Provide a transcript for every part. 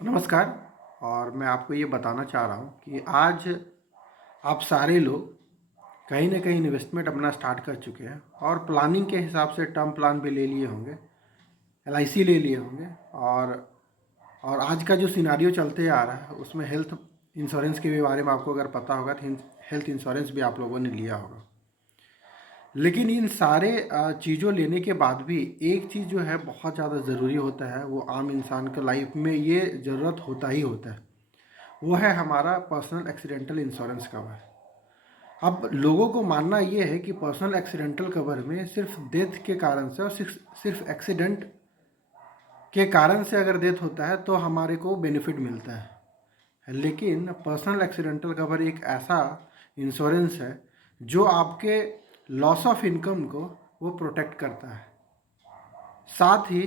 नमस्कार। और मैं आपको ये बताना चाह रहा हूँ कि आज आप सारे लोग कहीं ना कहीं इन्वेस्टमेंट अपना स्टार्ट कर चुके हैं और प्लानिंग के हिसाब से टर्म प्लान भी ले लिए होंगे, एलआईसी ले लिए होंगे। और आज का जो सिनारियो चलते आ रहा है उसमें हेल्थ इंश्योरेंस के भी बारे में आपको अगर पता होगा तो हेल्थ इंश्योरेंस भी आप लोगों ने लिया होगा। लेकिन इन सारे चीज़ों लेने के बाद भी एक चीज़ जो है बहुत ज़्यादा ज़रूरी होता है, वो आम इंसान के लाइफ में ये ज़रूरत होता ही होता है, वो है हमारा पर्सनल एक्सीडेंटल इंश्योरेंस कवर। अब लोगों को मानना ये है कि पर्सनल एक्सीडेंटल कवर में सिर्फ डेथ के कारण से और सिर्फ एक्सीडेंट के कारण से अगर डेथ होता है तो हमारे को बेनिफिट मिलता है। लेकिन पर्सनल एक्सीडेंटल कवर एक ऐसा इंश्योरेंस है जो आपके लॉस ऑफ इनकम को वो प्रोटेक्ट करता है। साथ ही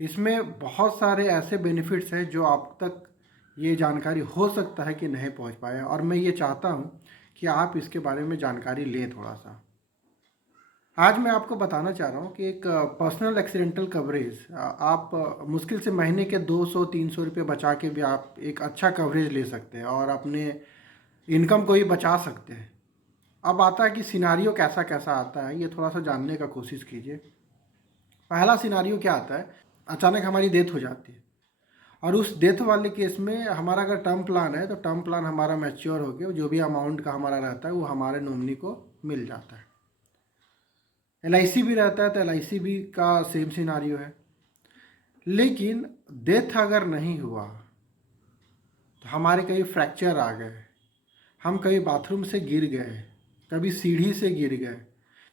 इसमें बहुत सारे ऐसे बेनिफिट्स हैं जो आप तक ये जानकारी हो सकता है कि नहीं पहुंच पाया, और मैं ये चाहता हूं कि आप इसके बारे में जानकारी लें थोड़ा सा। आज मैं आपको बताना चाह रहा हूं कि एक पर्सनल एक्सीडेंटल कवरेज आप मुश्किल से महीने के 200-300 रुपये बचा के भी आप एक अच्छा कवरेज ले सकते हैं और अपने इनकम को ही बचा सकते हैं। अब आता है कि सिनारियो कैसा कैसा आता है, ये थोड़ा सा जानने का कोशिश कीजिए। पहला सिनारियो क्या आता है, अचानक हमारी डेथ हो जाती है और उस डेथ वाले केस में हमारा अगर टर्म प्लान है तो टर्म प्लान हमारा मैच्योर हो गया, जो भी अमाउंट का हमारा रहता है वो हमारे नॉमिनी को मिल जाता है। एलआईसी भी रहता है तो एलआईसी भी का सेम सिनारियो है। लेकिन डेथ अगर नहीं हुआ तो हमारे कहीं फ्रैक्चर आ गए, हम कहीं बाथरूम से गिर गए, कभी सीढ़ी से गिर गए,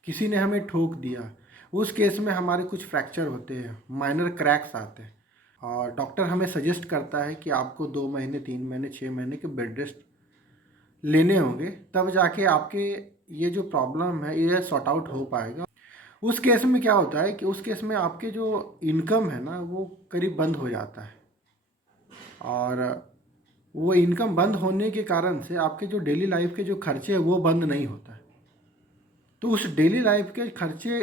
किसी ने हमें ठोक दिया, उस केस में हमारे कुछ फ्रैक्चर होते हैं, माइनर क्रैक्स आते हैं और डॉक्टर हमें सजेस्ट करता है कि आपको 2 महीने 3 महीने 6 महीने के बेड रेस्ट लेने होंगे, तब जाके आपके ये जो प्रॉब्लम है ये सॉर्ट आउट हो पाएगा। उस केस में क्या होता है कि उस केस में आपके जो इनकम है ना वो करीब बंद हो जाता है, और वो इनकम बंद होने के कारण से आपके जो डेली लाइफ के जो खर्चे हैं वो बंद नहीं होता है। तो उस डेली लाइफ के खर्चे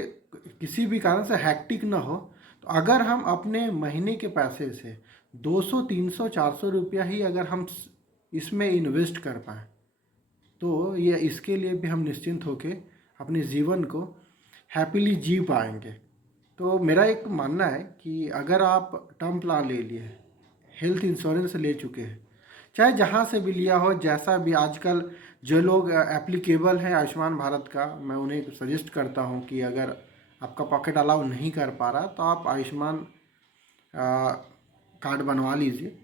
किसी भी कारण से हैक्टिक ना हो, तो अगर हम अपने महीने के पैसे से 200 300 400 रुपया ही अगर हम इसमें इन्वेस्ट कर पाएँ तो ये इसके लिए भी हम निश्चिंत होकर अपने जीवन को हैप्पीली जी पाएंगे। तो मेरा एक मानना है कि अगर आप टर्म प्लान ले लिए, हेल्थ इंश्योरेंस ले चुके हैं, चाहे जहाँ से भी लिया हो, जैसा भी आजकल जो लोग एप्लीकेबल हैं आयुष्मान भारत का, मैं उन्हें सजेस्ट करता हूँ कि अगर आपका पॉकेट अलाउ नहीं कर पा रहा तो आप आयुष्मान कार्ड बनवा लीजिए।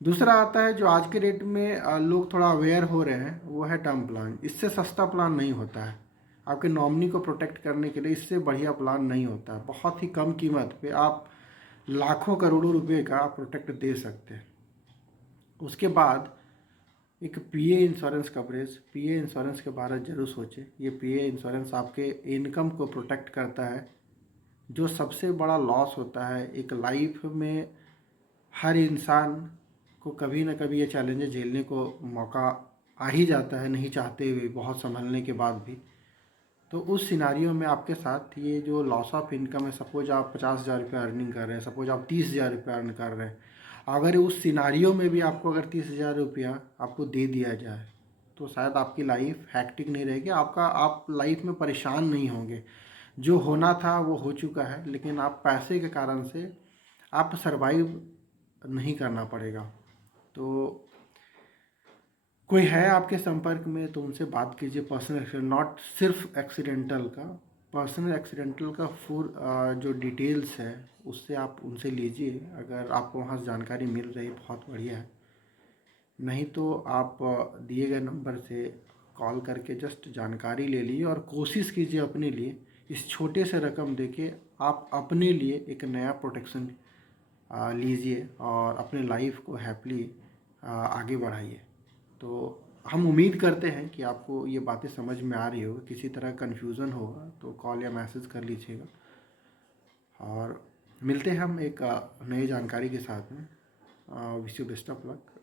दूसरा आता है जो आज के डेट में लोग थोड़ा अवेयर हो रहे हैं, वो है टर्म प्लान। इससे सस्ता प्लान नहीं होता है, आपके नॉमिनी को प्रोटेक्ट करने के लिए इससे बढ़िया प्लान नहीं होता है। बहुत ही कम कीमत पे आप लाखों करोड़ों रुपए का प्रोटेक्ट दे सकते हैं। उसके बाद एक पीए इंश्योरेंस कवरेज, पीए इंश्योरेंस के बारे में ज़रूर सोचें। ये पीए इंश्योरेंस आपके इनकम को प्रोटेक्ट करता है। जो सबसे बड़ा लॉस होता है एक लाइफ में, हर इंसान को कभी ना कभी ये चैलेंजेस झेलने को मौका आ ही जाता है, नहीं चाहते हुए, बहुत संभलने के बाद भी। तो उस सिनारियो में आपके साथ ये जो लॉस ऑफ इनकम है, सपोज आप 50,000 रुपये अर्निंग कर रहे हैं, सपोज आप 30,000 रुपये अर्न कर रहे हैं, अगर उस सिनारियो में भी आपको अगर 30,000 रुपया आपको दे दिया जाए तो शायद आपकी लाइफ हैक्टिक नहीं रहेगी, आप लाइफ में परेशान नहीं होंगे। जो होना था वो हो चुका है, लेकिन आप पैसे के कारण से आप सरवाइव नहीं करना पड़ेगा। तो कोई है आपके संपर्क में तो उनसे बात कीजिए। पर्सनल एक्सीडेंट, नॉट सिर्फ एक्सीडेंटल का, पर्सनल एक्सीडेंटल का फुल जो डिटेल्स है उससे आप उनसे लीजिए। अगर आपको वहाँ से जानकारी मिल रही बहुत बढ़िया है, नहीं तो आप दिए गए नंबर से कॉल करके जस्ट जानकारी ले लीजिए और कोशिश कीजिए अपने लिए इस छोटे से रकम देके आप अपने लिए एक नया प्रोटेक्शन लीजिए और अपने लाइफ को हैप्पीली आगे बढ़ाइए। तो हम उम्मीद करते हैं कि आपको ये बातें समझ में आ रही होगी। किसी तरह कन्फ्यूज़न होगा तो कॉल या मैसेज कर लीजिएगा, और मिलते हैं हम एक नई जानकारी के साथ में। Wish you best of luck.